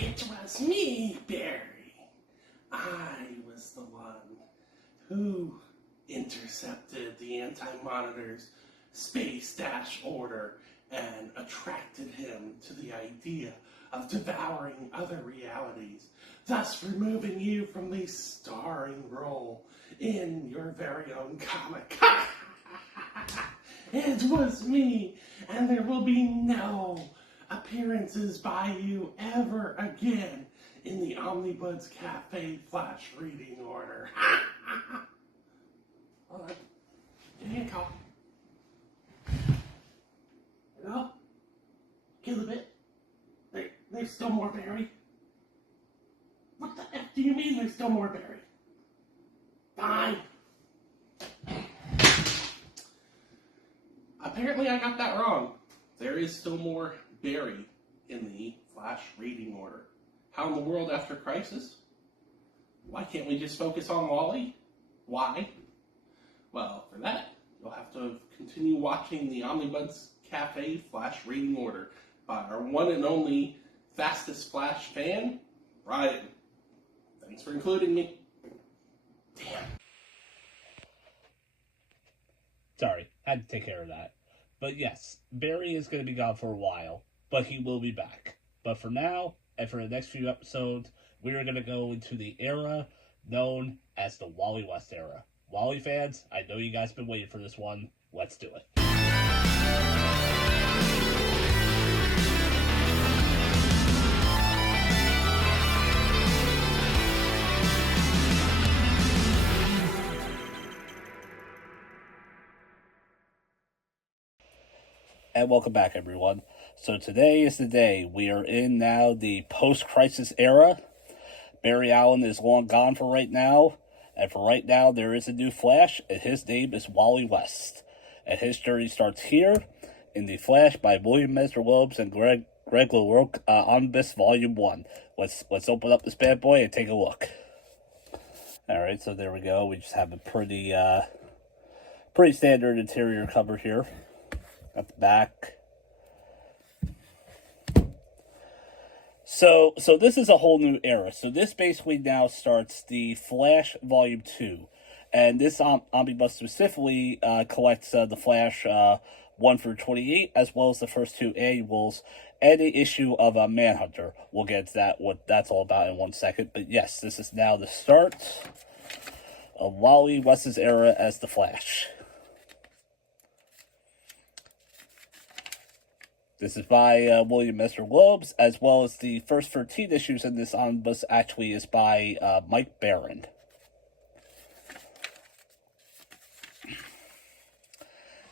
It was me, Barry. I was the one who intercepted the Anti-Monitor's space order and attracted him to the idea of devouring other realities, thus removing you from the starring role in your very own comic. It was me, and there will be no appearances by you ever again in the Omnibus Cafe Flash reading order. Hold on. Give me a call. Hello? Kill a bit. There's still more Barry. What the F do you mean there's still more Barry? Fine. Apparently I got that wrong. There is still more Barry in the Flash reading order. How in the world after Crisis? Why can't we just focus on Wally? Why? Well, for that, you'll have to continue watching the Omnibus Cafe Flash reading order by our one and only fastest Flash fan, Brian. Thanks for including me. Damn. Sorry, had to take care of that. But yes, Barry is going to be gone for a while, but he will be back. But for now, and for the next few episodes, we are going to go into the era known as the Wally West era. Wally fans, I know you guys have been waiting for this one. Let's do it. And welcome back, everyone. So today is the day. We are in now the post-crisis era. Barry Allen is long gone for right now. And for right now, there is a new Flash, and his name is Wally West. And his journey starts here in the Flash by William Messner-Loebs and Greg LaRocque, Omnibus Volume 1. Let's open up this bad boy and take a look. Alright, so there we go. We just have a pretty standard interior cover here. At the back. So this is a whole new era. So this basically now starts the Flash Volume 2. And this omnibus specifically collects the Flash 1 through 28, as well as the first two annuals, and the issue of Manhunter. We'll get to that, what that's all about in 1 second. But yes, this is now the start of Wally West's era as the Flash. This is by William Messner-Loebs, as well as the first 13 issues in this omnibus actually is by Mike Barron.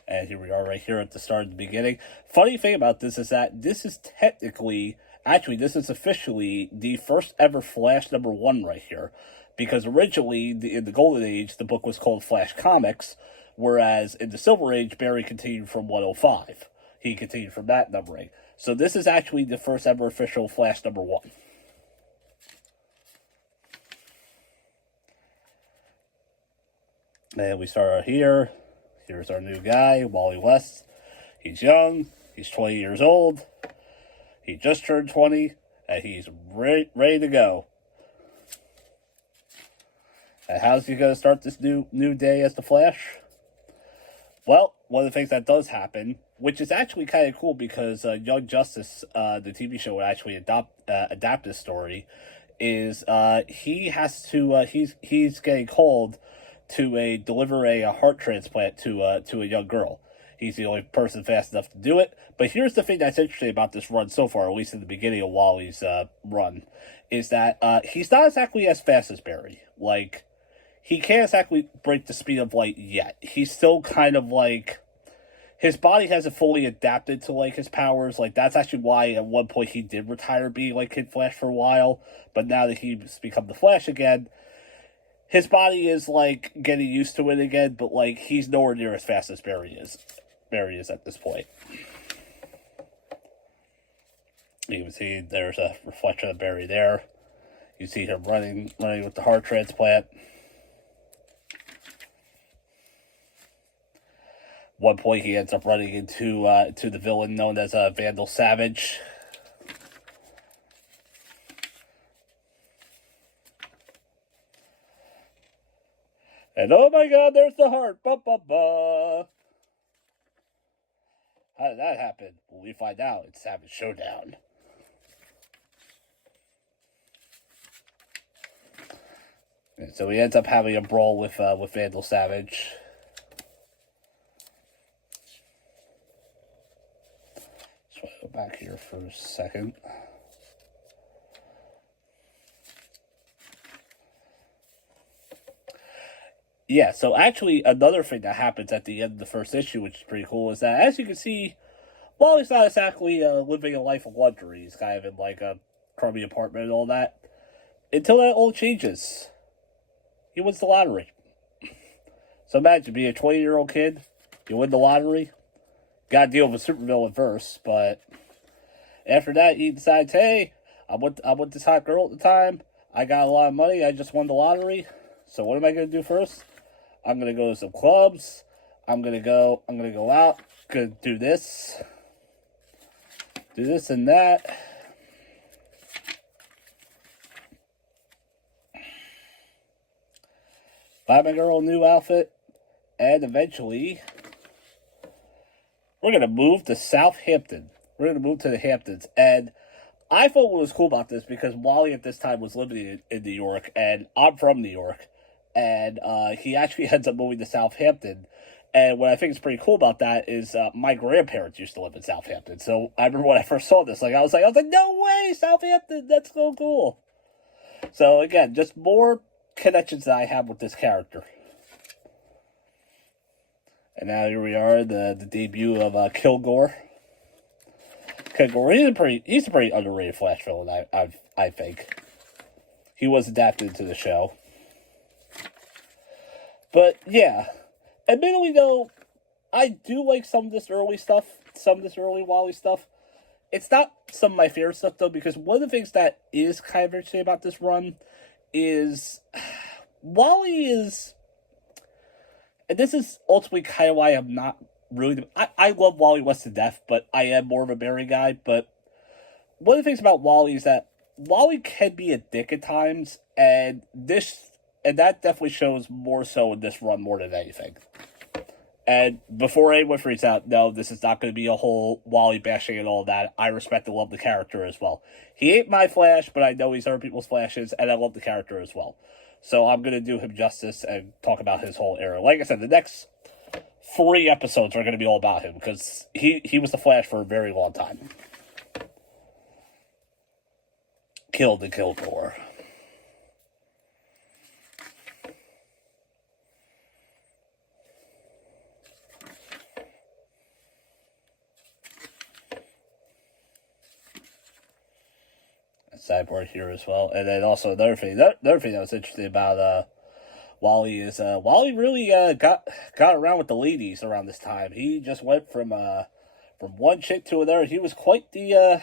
And here we are right here at the start of the beginning. Funny thing about this is that this is technically, actually this is officially the first ever Flash #1 right here. Because originally, in the Golden Age, the book was called Flash Comics, whereas in the Silver Age, Barry continued from 105. He continued from that numbering. So this is actually the first ever official Flash #1. And we start out here. Here's our new guy, Wally West. He's young. He's 20 years old. He just turned 20. And he's ready to go. And how's he going to start this new day as the Flash? Well, one of the things that does happen, which is actually kind of cool because Young Justice, the TV show, would actually adapt this story, is he has to he's getting called to deliver a heart transplant to a young girl. He's the only person fast enough to do it. But here's the thing that's interesting about this run so far, at least in the beginning of Wally's run, is that he's not exactly as fast as Barry. Like, he can't exactly break the speed of light yet. He's still kind of like, his body hasn't fully adapted to like his powers. Like, that's actually why at one point he did retire being like Kid Flash for a while. But now that he's become the Flash again, his body is like getting used to it again. But like, he's nowhere near as fast as Barry is. Barry is at this point. You can see there's a reflection of Barry there. You see him running with the heart transplant. One point he ends up running into to the villain known as Vandal Savage. And oh my god, there's the heart. Ba ba ba. How did that happen? Well, we find out. It's Savage Showdown. And so he ends up having a brawl with Vandal Savage. So I'll go back here for a second. Yeah, so actually another thing that happens at the end of the first issue, which is pretty cool, is that, as you can see, Wally's not exactly living a life of luxury. He's kind of in like a crummy apartment and all that. Until that all changes. He wins the lottery. So imagine being a 20-year-old kid, you win the lottery, gotta deal with a supervillain first, but after that he decides, hey, I'm with this hot girl at the time, I got a lot of money, I just won the lottery, so what am I gonna do first? I'm gonna go to some clubs, I'm gonna go out, gonna do this and that. Buy my girl a new outfit, and eventually we're gonna move to Southampton. We're gonna move to the Hamptons, and I thought what was cool about this, because Wally at this time was living in New York, and I'm from New York, and he actually ends up moving to Southampton. And what I think is pretty cool about that is my grandparents used to live in Southampton. So I remember when I first saw this, I was like, no way, Southampton, that's so cool. So again, just more connections that I have with this character. And now here we are, the debut of Kilgore. Kilgore, he's a pretty underrated Flash villain, I think. He was adapted to the show. But yeah, admittedly though, I do like some of this early Wally stuff. It's not some of my favorite stuff though, because one of the things that is kind of interesting about this run is Wally is, and this is ultimately kind of why I'm not really, I love Wally West to death, but I am more of a Barry guy. But one of the things about Wally is that Wally can be a dick at times, and that definitely shows more so in this run more than anything. And before anyone freaks out, no, this is not going to be a whole Wally bashing and all that. I respect and love the character as well. He ain't my Flash, but I know he's other people's Flashes, and I love the character as well. So I'm going to do him justice and talk about his whole era. Like I said, the next 3 episodes are going to be all about him, because he was the Flash for a very long time. Killed the Kilgore. Sideboard here as well. And then also another thing that was interesting about Wally is Wally really got around with the ladies around this time. He just went from one chick to another. He was quite the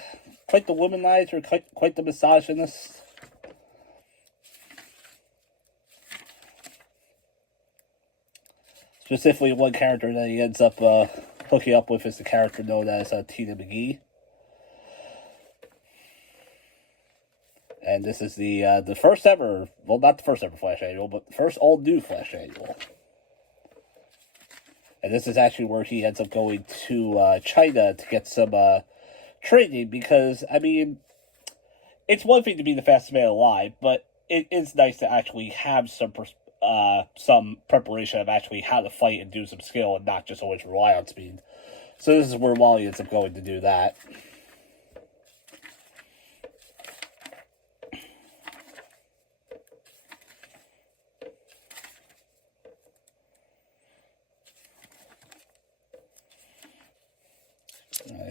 womanizer, quite the misogynist. Specifically, one character that he ends up hooking up with is the character known as Tina McGee. And this is the first ever, well, not the first ever Flash annual, but the first all-new Flash annual. And this is actually where he ends up going to China to get some training, because, I mean, it's one thing to be the fastest man alive, but it is nice to actually have some preparation of actually how to fight and do some skill and not just always rely on speed. So this is where Wally ends up going to do that.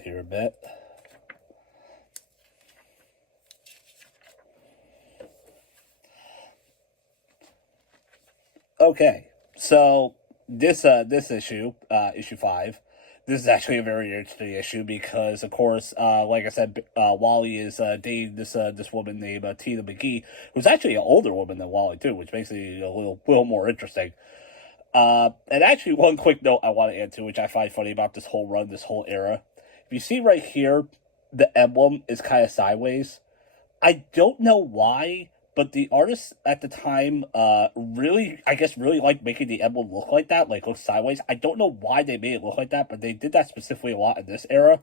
Here a bit. Okay, so this issue, issue 5, this is actually a very interesting issue because, of course, like I said, Wally is dating this woman named Tina McGee, who's actually an older woman than Wally too, which makes it a little more interesting. And actually, one quick note I want to add to, which I find funny about this whole run, this whole era. If you see right here, the emblem is kind of sideways. I don't know why, but the artists at the time really liked making the emblem look like that, like look sideways. I don't know why they made it look like that, but they did that specifically a lot in this era.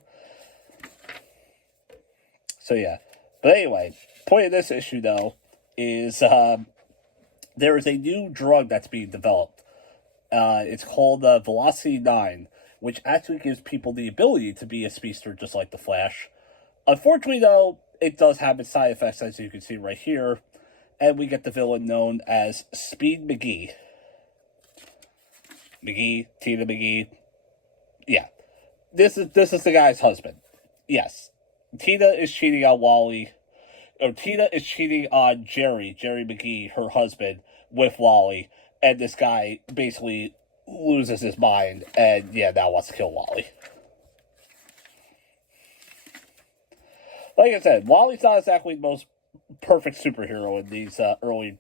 So yeah. But anyway, point of this issue though is there is a new drug that's being developed. It's called Velocity 9, which actually gives people the ability to be a speedster just like the Flash. Unfortunately, though, it does have its side effects, as you can see right here, and we get the villain known as Speed McGee. Tina McGee. Yeah. This is the guy's husband. Yes. Tina is cheating on Wally. Or Tina is cheating on Jerry McGee, her husband, with Wally. And this guy basically loses his mind and, now wants to kill Wally. Like I said, Wally's not exactly the most perfect superhero in these early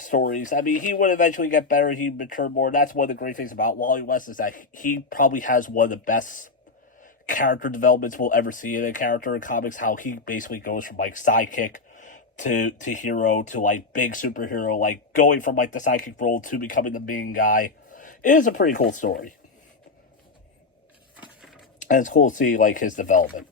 stories. I mean, he would eventually get better. He'd mature more. That's one of the great things about Wally West is that he probably has one of the best character developments we'll ever see in a character in comics. How he basically goes from like sidekick to hero to like big superhero, like going from like the sidekick role to becoming the main guy. It is a pretty cool story, and it's cool to see like his development.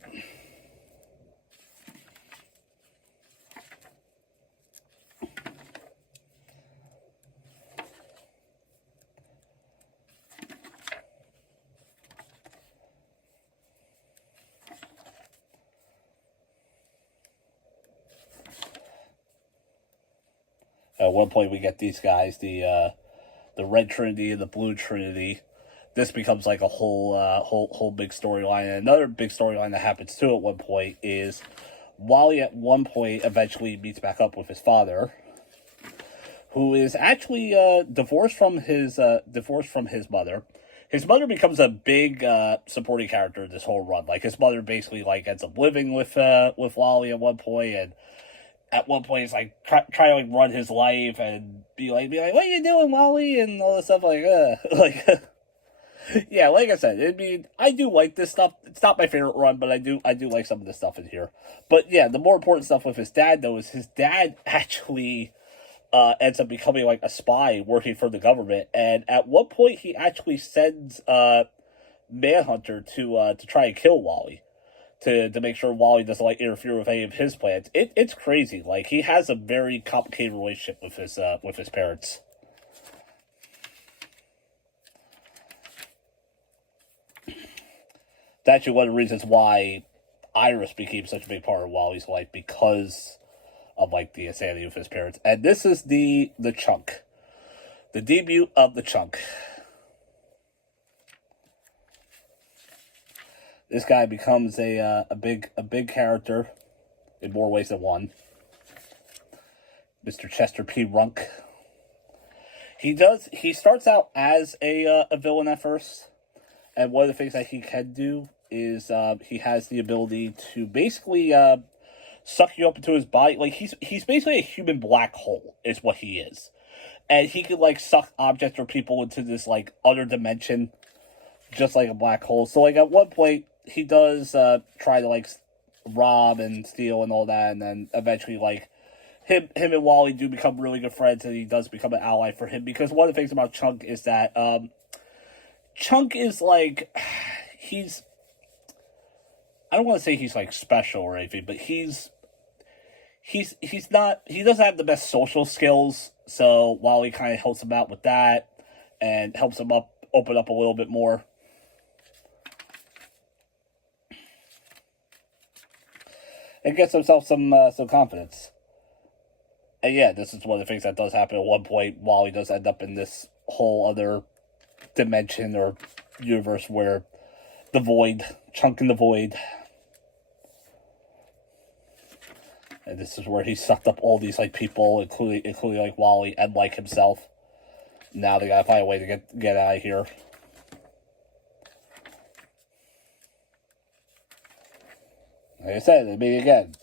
At one point, we get these guys, the Red Trinity and the Blue Trinity. This becomes like a whole big storyline. And another big storyline that happens too at one point is Wally at one point eventually meets back up with his father, who is actually divorced from his mother. His mother becomes a big supporting character in this whole run. Like his mother basically like ends up living with Wally at one point, and at one point he's like trying to like run his life and be like, what are you doing, Wally, and all this stuff like yeah, like I said, I mean, I do like this stuff. It's not my favorite run, but I do like some of the stuff in here. But yeah, the more important stuff with his dad though is his dad actually ends up becoming like a spy working for the government, and at one point he actually sends Manhunter to try and kill Wally. To make sure Wally doesn't like interfere with any of his plans. It's crazy. Like he has a very complicated relationship with his parents. That's actually one of the reasons why Iris became such a big part of Wally's life, because of like the insanity of his parents. And this is the Chunk, the debut of the Chunk. This guy becomes a big character in more ways than one. Mr. Chester P. Runk. He starts out as a villain at first, and one of the things that he can do is he has the ability to basically suck you up into his body. Like he's basically a human black hole is what he is, and he can like suck objects or people into this like other dimension, just like a black hole. So like at one point he does try to like rob and steal and all that, and then eventually like him and Wally do become really good friends, and he does become an ally for him, because one of the things about Chunk is that Chunk is like he's, I don't want to say he's like special or anything, but he's not, he doesn't have the best social skills, so Wally kind of helps him out with that and helps him open up a little bit more. And gets himself some confidence. And yeah, this is one of the things that does happen at one point. Wally does end up in this whole other dimension or universe where the Void, Chunk in the Void. And this is where he sucked up all these like people, including like Wally and like himself. Now they gotta find a way to get out of here. Like I said, I mean, again,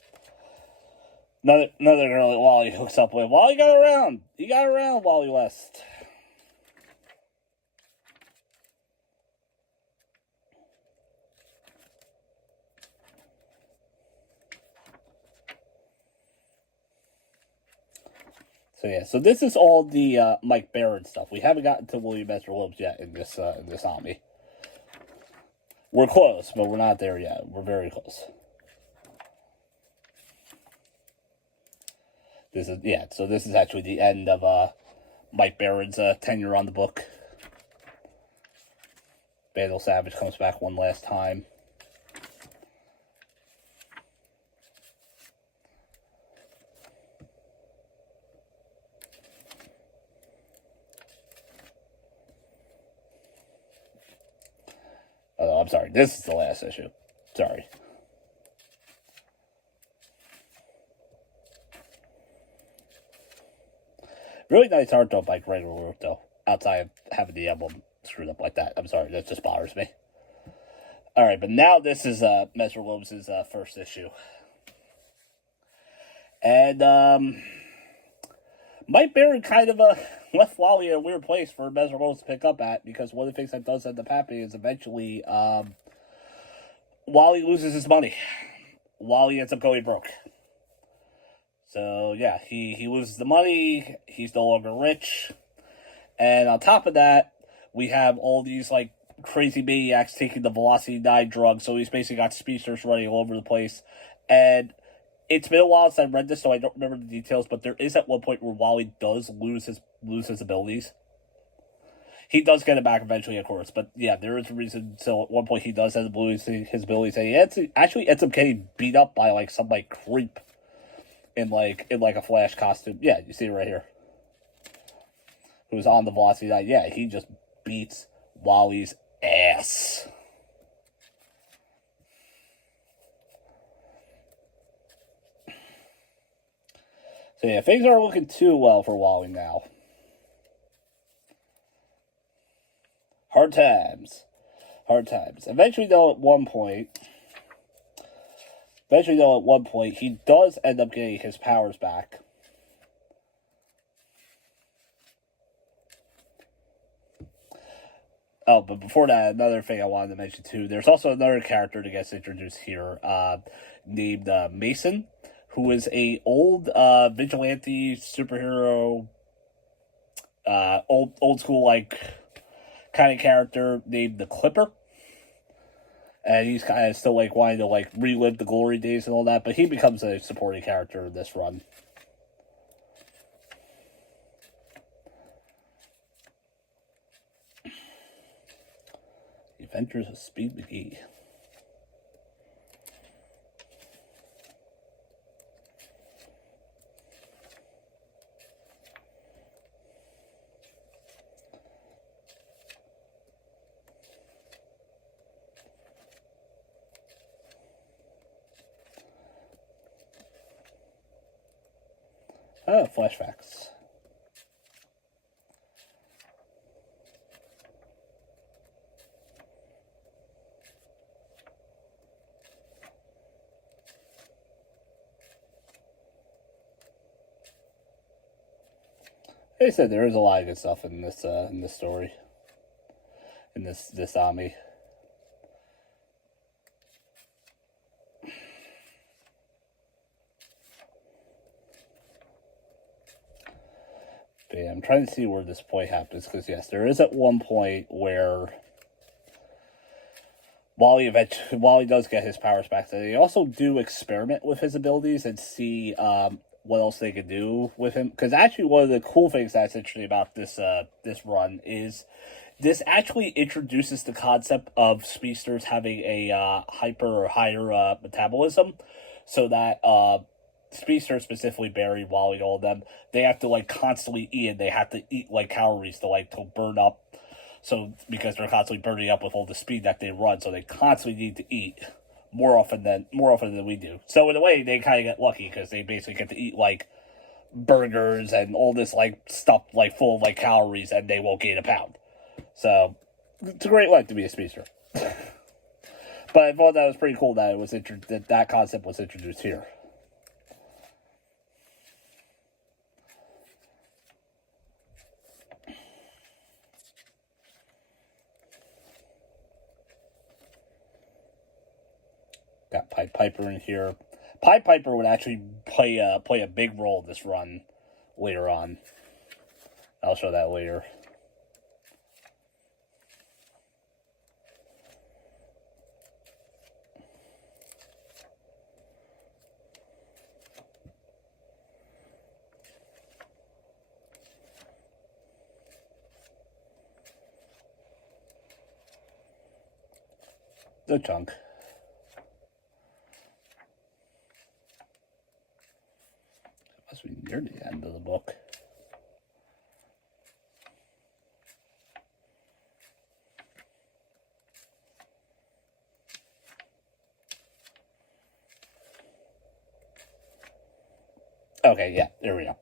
another girl that Wally hooks up with. Wally got around. He got around, Wally West. So yeah, so this is all the Mike Barron stuff. We haven't gotten to William Messner-Loebs yet in this Omni. We're close, but we're not there yet. We're very close. This is actually the end of Mike Barron's tenure on the book. Vandal Savage comes back one last time. Oh, I'm sorry. This is the last issue. Sorry. Really nice art though by Greg Rourke though. Outside of having the emblem screwed up like that. I'm sorry, that just bothers me. Alright, but now this is Messner-Loebs' first issue. And Mike Barron kind of left Wally in a weird place for Messner-Loebs to pick up at, because one of the things that does end up happening is eventually Wally loses his money. Wally ends up going broke. So yeah, he loses the money, he's no longer rich, and on top of that, we have all these like crazy maniacs taking the Velocity 9 drug, so he's basically got speedsters running all over the place. And it's been a while since I read this, so I don't remember the details, but there is at one point where Wally does lose his abilities. He does get it back eventually, of course, but yeah, there is a reason. So at one point he does end up losing his abilities, and he actually ends up getting beat up by like some like creep in a Flash costume. Yeah, you see it right here. Who's on the Velocity 9. Yeah, he just beats Wally's ass. So yeah, things aren't looking too well for Wally now. Hard times. Eventually, though, at one point, he does end up getting his powers back. Oh, but before that, another thing I wanted to mention, too. There's also another character that gets introduced here, named Mason, who is a old vigilante superhero, old school, like, kind of character named the Clipper. And he's kind of still, like, wanting to, like, relive the glory days and all that, but he becomes a supporting character in this run. The Adventures of Speed McGee. Flashbacks. Like I said, there is a lot of good stuff in this story, in this Omni. But yeah, I'm trying to see where this point happens, because yes, there is at one point where Wally does get his powers back. So they also do experiment with his abilities and see what else they could do with him. Because actually, one of the cool things that's interesting about this run is this actually introduces the concept of speedsters having a hyper or higher metabolism, so that speedsters, specifically Barry, Wally, all of them, they have to like constantly eat, and they have to eat like calories to burn up. So because they're constantly burning up with all the speed that they run, so they constantly need to eat more often than we do. So in a way, they kind of get lucky, because they basically get to eat like burgers and all this like stuff like full of like calories, and they won't gain a pound. So it's a great life to be a speedster. But I thought that was pretty cool that it was that concept was introduced here. Got Pied Piper in here. Pied Piper would actually play a big role in this run later on. I'll show that later. The chunk. Must be near the end of the book. Okay, yeah, there we go.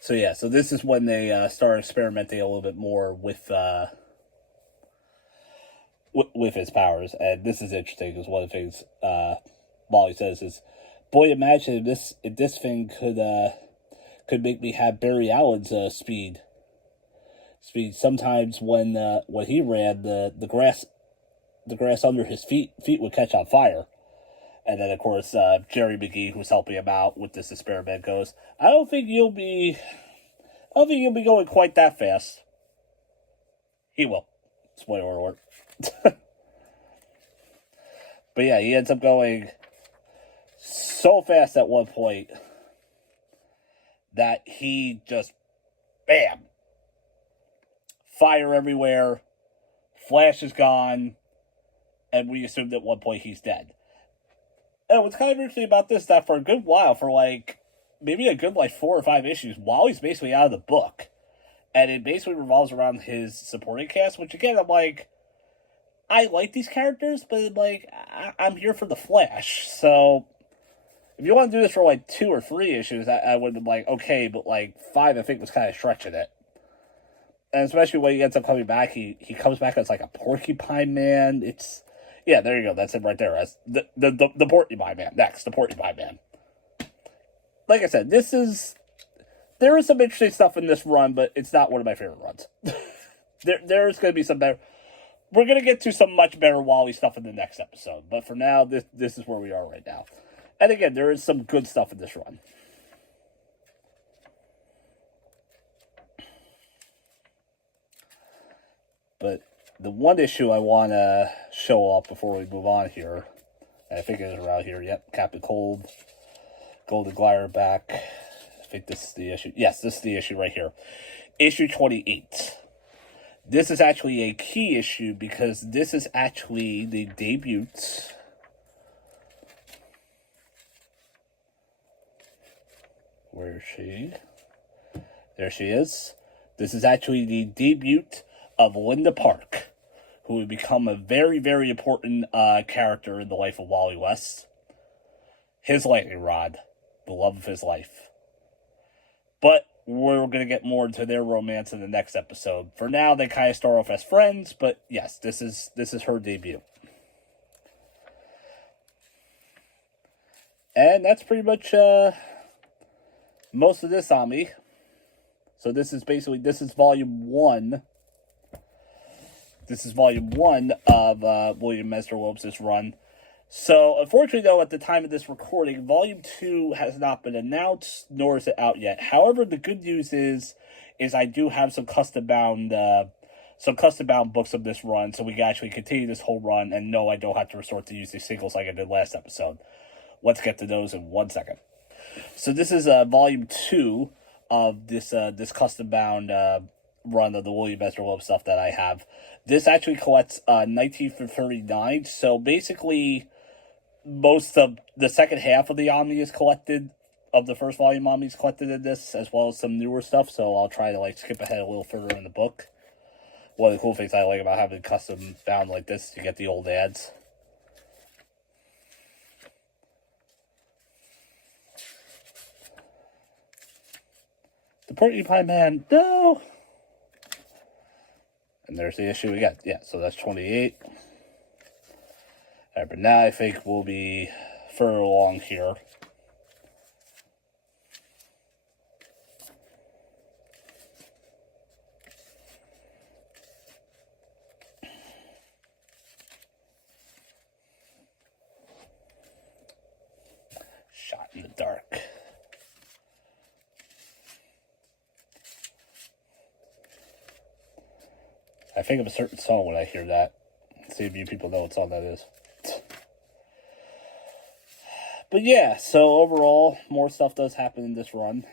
So yeah, so this is when they start experimenting a little bit more with his powers, and this is interesting because one of the things Molly says is, "Boy, imagine if this thing could make me have Barry Allen's speed. Sometimes when he ran, the grass under his feet would catch on fire." And then, of course, Jerry McGee, who's helping him out with this experiment, goes, I don't think you'll be going quite that fast. He will. Spoiler alert. But yeah, he ends up going so fast at one point that he just, bam, fire everywhere, Flash is gone, and we assumed at one point he's dead. And what's kind of interesting about this, that for a good while, for maybe a good 4 or 5 issues, Wally's basically out of the book. And it basically revolves around his supporting cast, which again, I'm like, I like these characters, but I'm here for the Flash. So if you want to do this for 2 or 3 issues, I would have been okay, but 5 I think was kind of stretching it. And especially when he ends up coming back, he comes back as a porcupine man. Yeah, there you go. That's it right there. As the Porcupine Man. Next, the Porcupine Man. Like I said, there is some interesting stuff in this run, but it's not one of my favorite runs. There's going to be some better. We're going to get to some much better Wally stuff in the next episode, but for now, this is where we are right now. And again, there is some good stuff in this run. But the one issue I want to show off before we move on here, and I think it is around here, yep, Captain Cold, Golden Glider back. I think this is the issue. Yes, this is the issue right here. Issue 28. This is actually a key issue because this is actually the debut. Where is she? There she is. This is actually the debut of Linda Park, who would become a very, very important character in the life of Wally West. His lightning rod, the love of his life. But we're going to get more into their romance in the next episode. For now, they kind of start off as friends, but yes, this is her debut. And that's pretty much most of this on me. So this is volume 1. This is volume 1 of William Messner-Loebs' run. So, unfortunately, though, at the time of this recording, volume 2 has not been announced, nor is it out yet. However, the good news is I do have some custom-bound books of this run, so we can actually continue this whole run, and no, I don't have to resort to using singles like I did last episode. Let's get to those in 1 second. So this is volume 2 of this custom-bound run of the William Messner-Loebs stuff that I have. This actually collects 19 through 39, so basically most of the second half of the Omni is collected, of the first volume Omni is collected in this, as well as some newer stuff, so I'll try to skip ahead a little further in the book. One of the cool things I like about having custom bound like this is you get the old ads. The Porcupine Man, no! And there's the issue we got. Yeah, so that's 28. Alright, but now I think we'll be further along here. Shot in the dark. I think of a certain song when I hear that. See if you people know what song that is. But yeah, so overall, more stuff does happen in this run.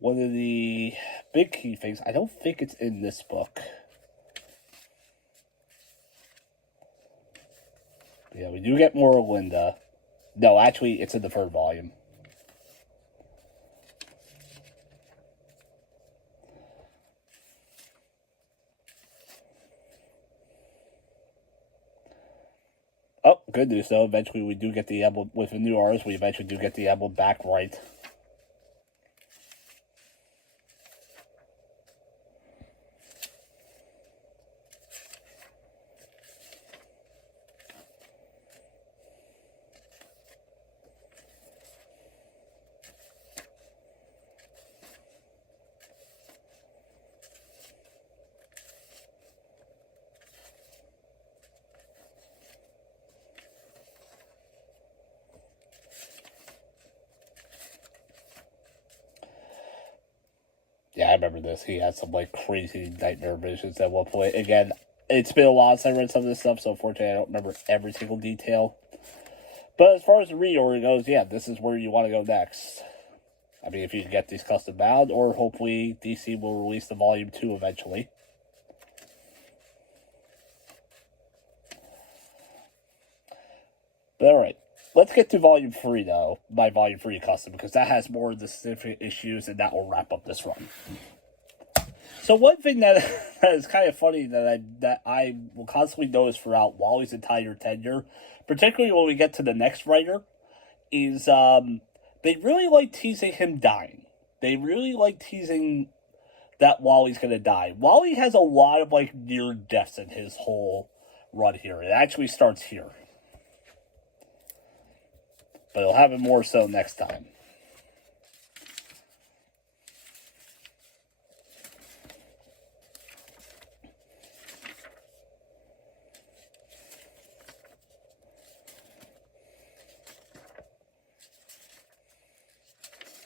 One of the big key things, I don't think it's in this book. But yeah, we do get more of Linda. No, actually, it's in the third volume. Oh, good news though. Eventually, we do get the emblem with the new artist. We eventually do get the emblem back right. Yeah, I remember this. He had some like crazy nightmare visions at one point. Again, it's been a while since I read some of this stuff, so unfortunately I don't remember every single detail. But as far as the reorder goes, yeah, this is where you want to go next. I mean, if you can get these custom bound, or hopefully DC will release the volume 2 eventually. But alright, let's get to volume 3 though, my volume 3 custom, because that has more of the significant issues and that will wrap up this run. So one thing that is kind of funny that I will constantly notice throughout Wally's entire tenure, particularly when we get to the next writer, is they really like teasing him dying. They really like teasing that Wally's gonna die. Wally has a lot of like near deaths in his whole run here. It actually starts here, but he'll have it more so next time.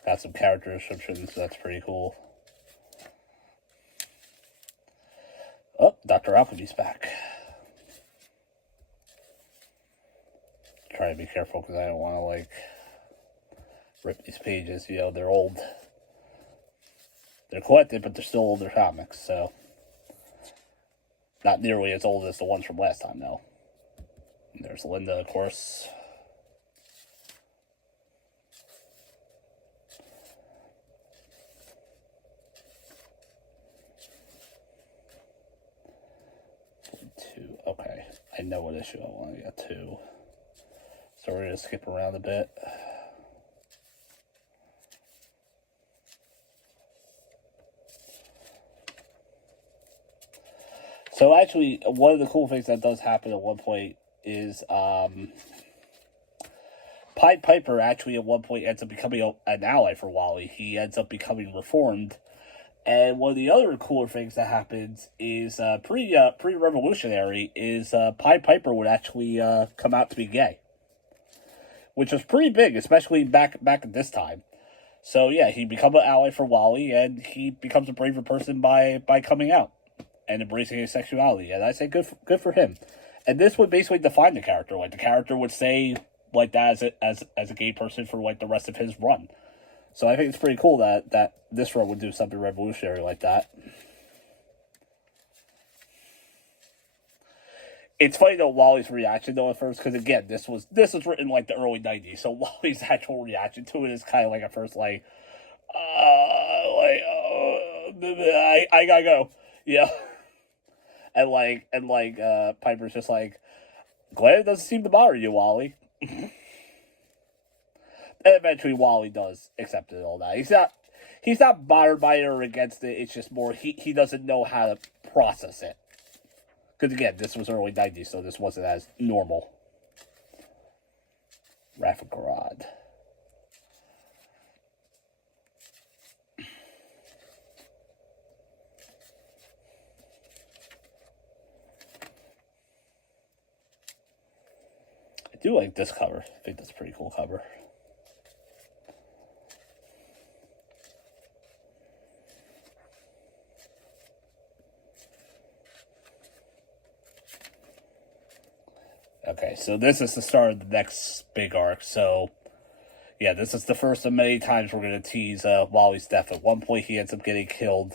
Got some character descriptions, that's pretty cool. Oh, Dr. Alchemy's back. Try to be careful because I don't want to, like, rip these pages. You know, they're old. They're collected, but they're still older comics, so. Not nearly as old as the ones from last time, though. And there's Linda, of course. Okay, I know what issue I want to get to. So we're going to skip around a bit. So actually, one of the cool things that does happen at one point is Pied Piper actually at one point ends up becoming an ally for Wally. He ends up becoming reformed. And one of the other cooler things that happens is pre-revolutionary is Pied Piper would actually come out to be gay, which was pretty big, especially back at this time. So yeah, he becomes an ally for Wally, and he becomes a braver person by coming out and embracing his sexuality. And I say good for him. And this would basically define the character. Like the character would stay like that as a gay person for like the rest of his run. So I think it's pretty cool that this run would do something revolutionary like that. It's funny though Wally's reaction though at first, because again this was written like the early 90s, so Wally's actual reaction to it is kind of like at first like I gotta go, yeah. and Piper's just like, glad it doesn't seem to bother you, Wally. And eventually Wally does accept it and all that. He's not bothered by it or against it. It's just more he doesn't know how to process it. Because again, this was early 90s, so this wasn't as normal. Rafficarad. I do like this cover. I think that's a pretty cool cover. Okay, so this is the start of the next big arc. So, yeah, this is the first of many times we're going to tease Wally's death. At one point, he ends up getting killed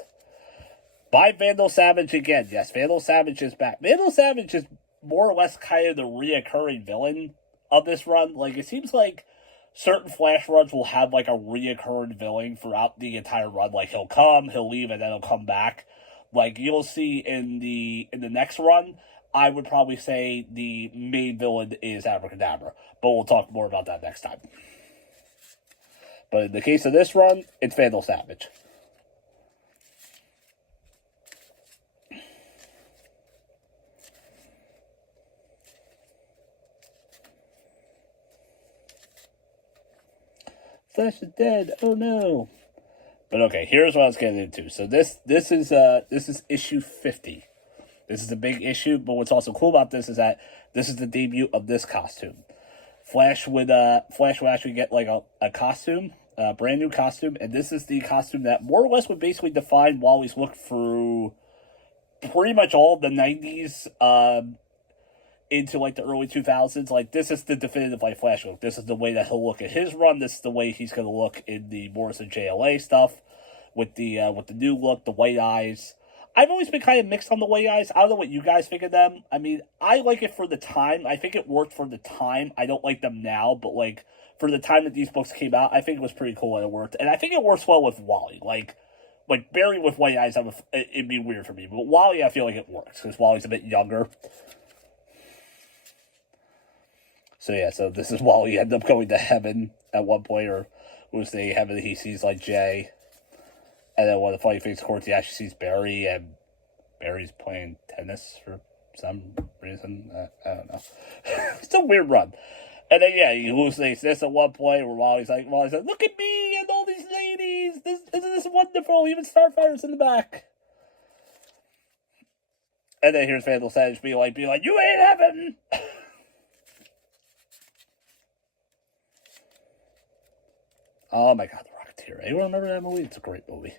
by Vandal Savage again. Yes, Vandal Savage is back. Vandal Savage is more or less kind of the reoccurring villain of this run. Like, it seems like certain Flash runs will have, like, a reoccurring villain throughout the entire run. Like, he'll come, he'll leave, and then he'll come back. Like, you'll see in the next run, I would probably say the main villain is Abracadabra. But we'll talk more about that next time. But in the case of this run, it's Vandal Savage. Flash is dead. Oh no. But okay, here's what I was getting into. So this is issue 50. This is a big issue, but what's also cool about this is that this is the debut of this costume. Flash would actually get like a costume, a brand new costume, and this is the costume that more or less would basically define Wally's look through pretty much all of the 90s into like the early 2000s. Like, this is the definitive like Flash look. This is the way that he'll look at his run. This is the way he's going to look in the Morrison JLA stuff with the new look, the white eyes. I've always been kind of mixed on the white eyes. I don't know what you guys think of them. I mean, I like it for the time. I think it worked for the time. I don't like them now, but like for the time that these books came out, I think it was pretty cool and it worked. And I think it works well with Wally. Like Barry with white eyes, it'd be weird for me. But Wally, I feel like it works because Wally's a bit younger. So yeah, so this is Wally ended up going to heaven at one point, or was the heaven he sees like Jay. And then one of the funny things, of course, he actually sees Barry, and Barry's playing tennis for some reason. I don't know. It's a weird run. And then, yeah, he hallucinates this at one point where Wally's like, look at me and all these ladies. Isn't this wonderful? Even Starfire's in the back. And then here's Vandal Savage being like, you ain't heaven. Oh my god, The Rocketeer. Anyone remember that movie? It's a great movie.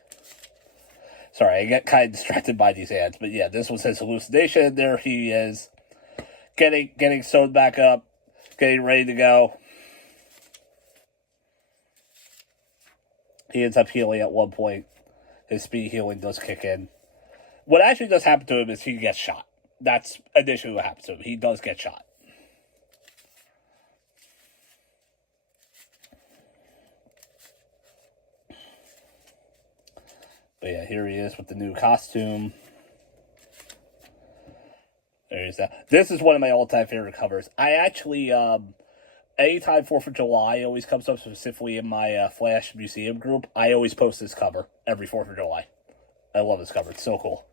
Sorry, I get kind of distracted by these ads, but yeah, this was his hallucination. There he is, getting sewed back up, getting ready to go. He ends up healing at one point. His speed healing does kick in. What actually does happen to him is he gets shot. That's initially what happens to him. He does get shot. But yeah, here he is with the new costume. There's that. This is one of my all-time favorite covers. I actually, anytime 4th of July always comes up, specifically in my Flash Museum group, I always post this cover every 4th of July. I love this cover. It's so cool.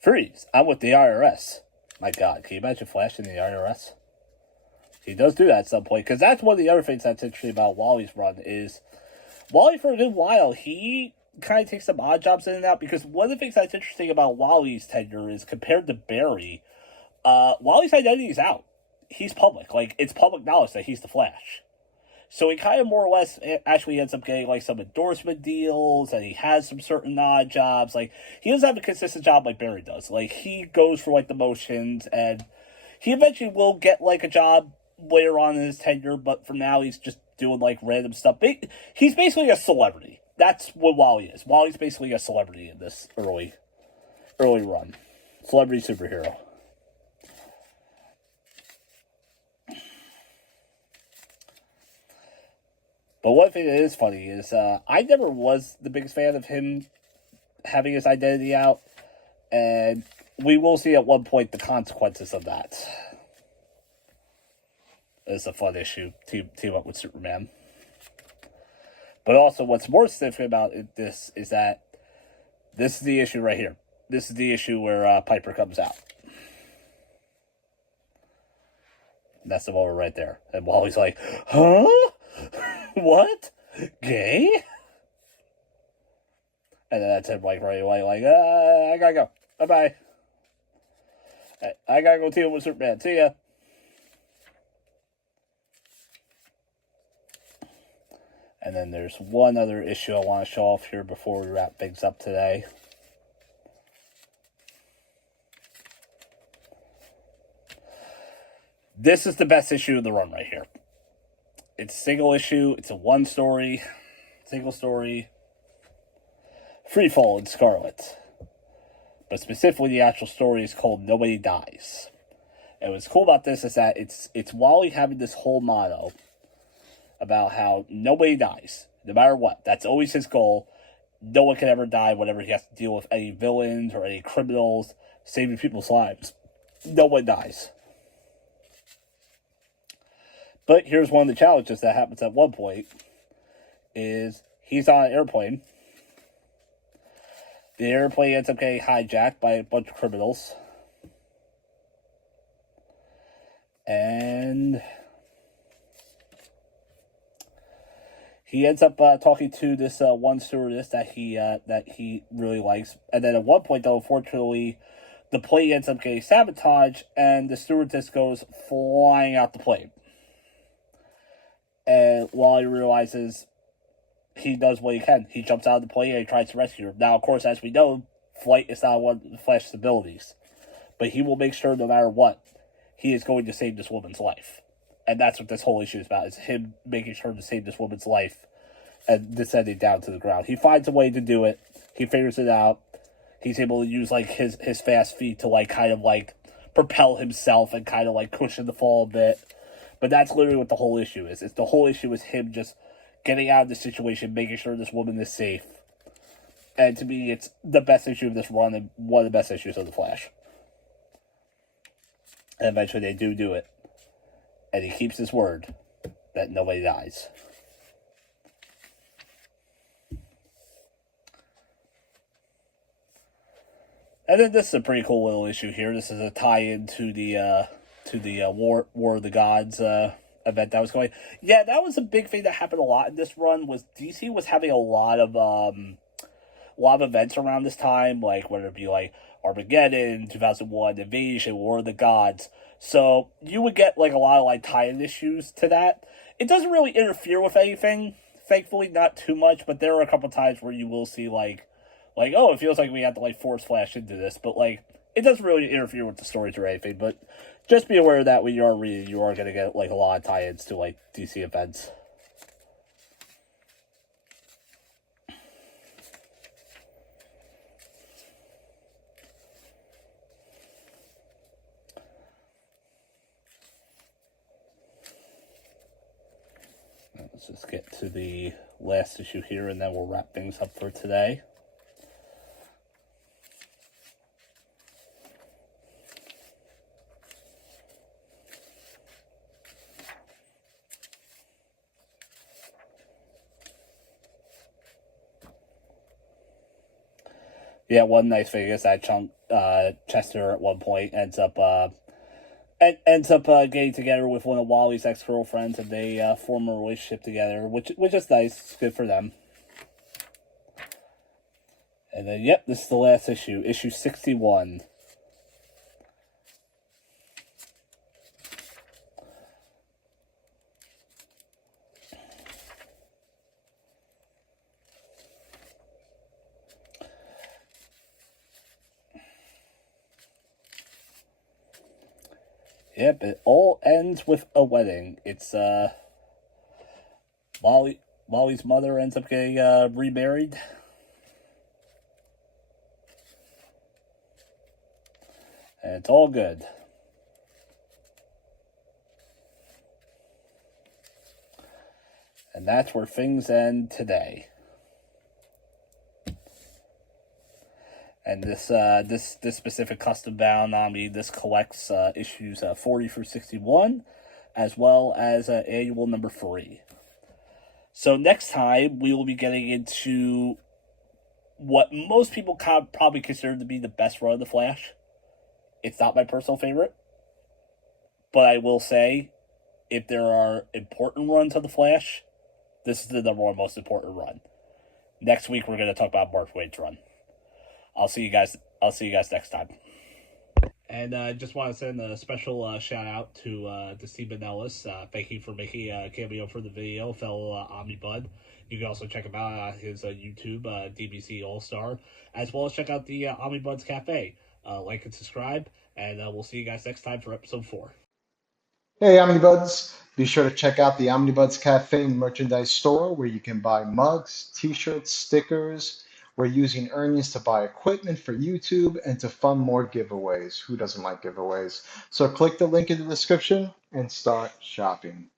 Freeze! I'm with the IRS. My god, can you imagine Flash in the IRS? He does do that at some point, because that's one of the other things that's interesting about Wally's run is Wally, for a good while, he kind of takes some odd jobs in and out, because one of the things that's interesting about Wally's tenure is compared to Barry, Wally's identity is out. He's public. Like, it's public knowledge that he's the Flash. So he kind of more or less actually ends up getting like some endorsement deals, and he has some certain odd jobs. Like, he doesn't have a consistent job like Barry does. Like, he goes for like the motions, and he eventually will get like a job later on in his tenure, but for now he's just doing like random stuff. He's basically a celebrity. That's what Wally is. Wally's basically a celebrity in this early run. Celebrity superhero. But one thing that is funny is I never was the biggest fan of him having his identity out, and we will see at one point the consequences of that. It's a fun issue, team up with Superman. But also, what's more significant about this is that this is the issue right here. This is the issue where Piper comes out. And that's the moment right there. And Wally's like, huh? What? Gay? And then that's him, like, right away, like, I gotta go. Bye-bye. I gotta go deal with Superman. See ya. And then there's one other issue I want to show off here before we wrap things up today. This is the best issue of the run right here. It's a single issue. It's a one story, single story. Free Fall in Scarlet. But specifically, the actual story is called Nobody Dies. And what's cool about this is that it's Wally having this whole motto about how nobody dies, no matter what. That's always his goal. No one can ever die whenever he has to deal with any villains or any criminals, saving people's lives. No one dies. But here's one of the challenges that happens at one point, is he's on an airplane. The airplane ends up getting hijacked by a bunch of criminals. And he ends up talking to this one stewardess that he really likes. And then at one point, though, unfortunately, the plane ends up getting sabotaged, and the stewardess goes flying out the plane. And Wally realizes he does what he can. He jumps out of the plane and he tries to rescue her. Now, of course, as we know, flight is not one of the Flash's abilities. But he will make sure, no matter what, he is going to save this woman's life. And that's what this whole issue is about, is him making sure to save this woman's life and descending down to the ground. He finds a way to do it. He figures it out. He's able to use, like, his fast feet to, like, kind of, like, propel himself and kind of, like, cushion the fall a bit. But that's literally what the whole issue is. The whole issue is him just getting out of the situation, making sure this woman is safe. And to me, it's the best issue of this run and one of the best issues of The Flash. And eventually they do it. And he keeps his word that nobody dies. And then this is a pretty cool little issue here. This is a tie-in to the War of the Gods event that was going. Yeah, that was a big thing that happened a lot in this run. Was DC was having a lot of events around this time, like whether it be like Armageddon, 2001, Invasion, War of the Gods. So you would get like a lot of like tie-in issues to that. It doesn't really interfere with anything, thankfully, not too much. But there are a couple times where you will see like oh, it feels like we have to like force Flash into this, but like it doesn't really interfere with the stories or anything. But just be aware that when you are reading, you are going to get like a lot of tie-ins to like DC events. Let's just get to the last issue here, and then we'll wrap things up for today. Yeah, one nice thing is that Chester at one point ends up getting together with one of Wally's ex-girlfriends, and they form a relationship together, which is nice. It's good for them. And then, yep, this is the last issue, issue 61. Yep, it all ends with a wedding. It's Wally's mother ends up getting remarried. And it's all good. And that's where things end today. And this specific custom bound this collects issues 40 through 61, as well as annual number 3. So next time we will be getting into what most people probably consider to be the best run of the Flash. It's not my personal favorite, but I will say, if there are important runs of the Flash, this is the number one most important run. next week we're going to talk about Mark Wade's run. I'll see you guys next time. And I just want to send a special shout out to Stephen Ellis. Thank you for making a cameo for the video, fellow Omnibud. You can also check him out on his YouTube, DBC All Star, as well as check out the Omnibuds Cafe. Like and subscribe, and we'll see you guys next time for episode 4. Hey, Omnibuds! Be sure to check out the Omnibuds Cafe merchandise store where you can buy mugs, t-shirts, stickers. We're using earnings to buy equipment for YouTube and to fund more giveaways. Who doesn't like giveaways? So click the link in the description and start shopping.